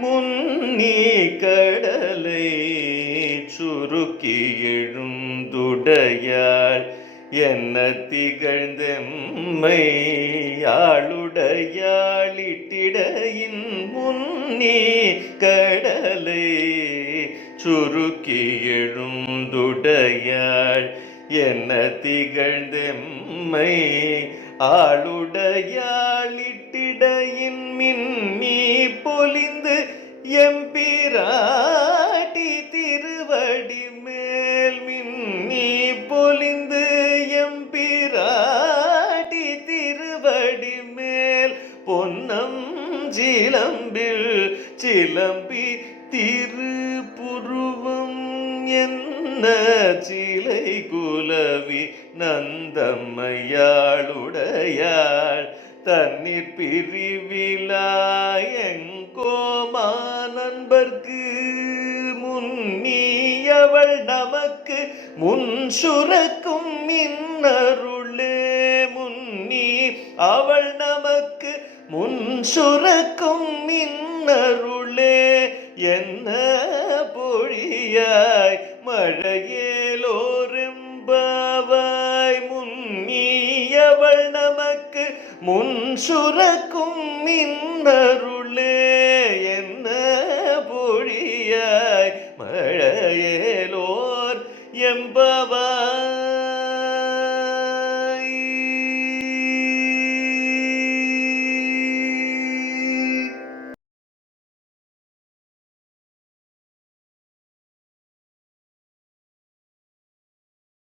முன்னி கடலை சுருக்கி எழுந்துடையாள் என்ன திகழ்ந்தெம்மை ஆளுடையாளிட்டிடையின் முன்னி கடலை சுருக்கி எழுந்துடையாள் என்ன திகழ்ந்தெம்மை ஆளுடையாளிட்டிடையின் மின்னி பொலிந்து எம்பிராட்டி திருவடி மேல் மின்னி பொலிந்து எம்பிராட்டி திருவடி மேல் பொன்னம் சிலம்பில் சிலம்பி திருப்புருவம் என்ன சிலை குலவி நந்தம்மையாளுடையாள் தண்ணீர் பிரிவிலாயங்கோமா நண்பர்க்கு முன்னியவள் நமக்கு முன் சுரக்கும் மின்னருளே முன்னி அவள் நமக்கு முன் சுரக்கும் மின்னருளே என்ன பொழியாய் மழையேலோரெம்பாவாய் முன்னியவள் நமக்கு முன் சுரக்கும் மின்னருளே என்ன பொழியாய் மழையேலோர் எம்பவாய்.